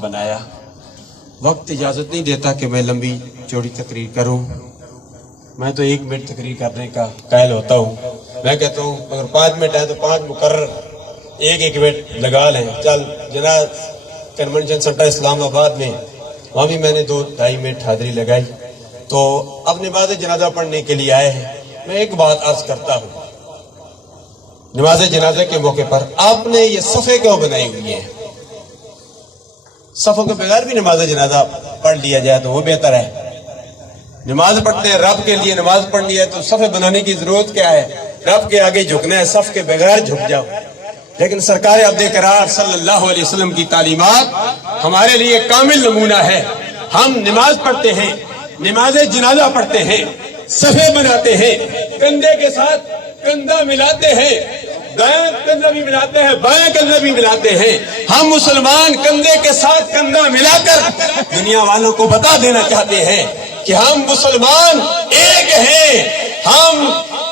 بنایا۔ وقت اجازت نہیں دیتا کہ میں لمبی چوڑی تقریر کروں، میں تو 1 منٹ تقریر کرنے کا قائل ہوتا ہوں۔ میں کہتا ہوں اگر 5 منٹ ہے تو 5 مقرر 1 منٹ لگا لیں۔ چل جناب کنونشن سینٹر اسلام آباد میں وہاں بھی میں نے 2-2.5 منٹ حاضری لگائی، تو اب نماز جنازہ پڑھنے کے لیے آئے ہیں۔ میں ایک بات عرض کرتا ہوں، نماز جنازہ کے موقع پر آپ نے یہ صفحے کیوں بنائی ہوئی ہیں؟ صفوں کے بغیر بھی نماز جنازہ پڑھ لیا جائے تو وہ بہتر ہے۔ نماز پڑھتے ہیں رب کے لیے، نماز پڑھنی ہے تو صفحے بنانے کی ضرورت کیا ہے؟ رب کے آگے جھکنا ہے، صف کے بغیر جھک جاؤ۔ لیکن سرکار عبد قرار صلی اللہ علیہ وسلم کی تعلیمات ہمارے لیے کامل نمونہ ہے۔ ہم نماز پڑھتے ہیں، نماز جنازہ پڑھتے ہیں، صفحے بناتے ہیں، کندھے کے ساتھ کندھا ملاتے ہیں، دائیں کندھا بھی ملاتے ہیں، بائیں کندھا بھی ملاتے ہیں۔ ہم مسلمان کندھے کے ساتھ کندھا ملا کر دنیا والوں کو بتا دینا چاہتے ہیں کہ ہم مسلمان ایک ہیں۔ ہم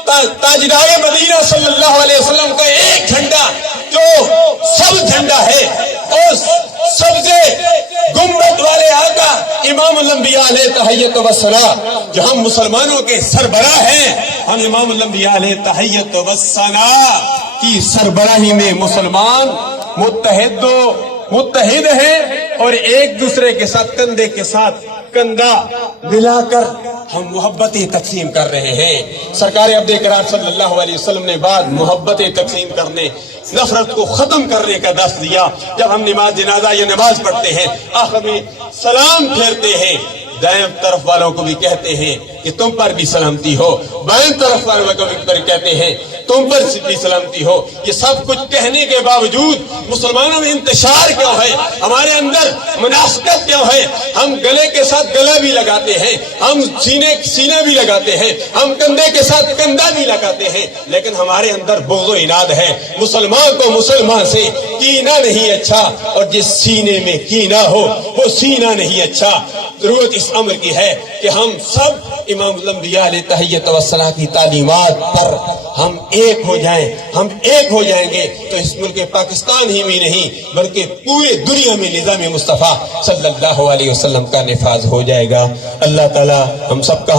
تاجدار مدینہ صلی اللہ علیہ وسلم کا ایک جھنڈا جو سب جھنڈا ہے، اور سب سے گنبد والے آقا امام الانبیاء علیہ تحیت و ثنا، جو ہم مسلمانوں کے سربراہ ہیں، ہم امام الانبیاء علیہ تحیت و ثنا کی سربراہی میں مسلمان متحد ہیں، اور ایک دوسرے کے ساتھ کندھے کے ساتھ کندھا ملا کر ہم محبتیں تقسیم کر رہے ہیں۔ سرکار عبد قرار صلی اللہ علیہ وسلم نے بعد محبتیں تقسیم کرنے، نفرت کو ختم کرنے کا درس دیا۔ جب ہم نماز جنازہ یا نماز پڑھتے ہیں، آخر میں سلام پھیرتے ہیں، دائیں طرف والوں کو بھی کہتے ہیں کہ تم پر بھی سلامتی ہو، بائیں طرف والوں کو بھی کہتے ہیں تم پر بھی سلامتی ہو۔ یہ سب کچھ کہنے کے باوجود مسلمانوں میں انتشار کیوں ہے؟ ہمارے اندر منافقت کیوں ہے؟ ہم گلے کے ساتھ گلا بھی لگاتے ہیں، ہم سینہ بھی لگاتے ہیں، ہم کندھے کے ساتھ کندھا بھی لگاتے ہیں، لیکن ہمارے اندر بغض و عناد ہے۔ مسلمان کو مسلمان سے کینہ نہیں اچھا، اور جس سینے میں کینہ ہو وہ سینہ نہیں اچھا۔ ضرورت اس امر کی ہے کہ ہم سب امام الانبیاء علیہ تحیت و ثنا کی تعلیمات پر ہم ایک ہو جائیں۔ ہم ایک ہو جائیں گے تو اس ملک پاکستان ہی میں نہیں بلکہ پورے دنیا میں نظام مصطفیٰ صلی اللہ علیہ وسلم کا نفاذ ہو جائے گا۔ اللہ تعالی ہم سب کا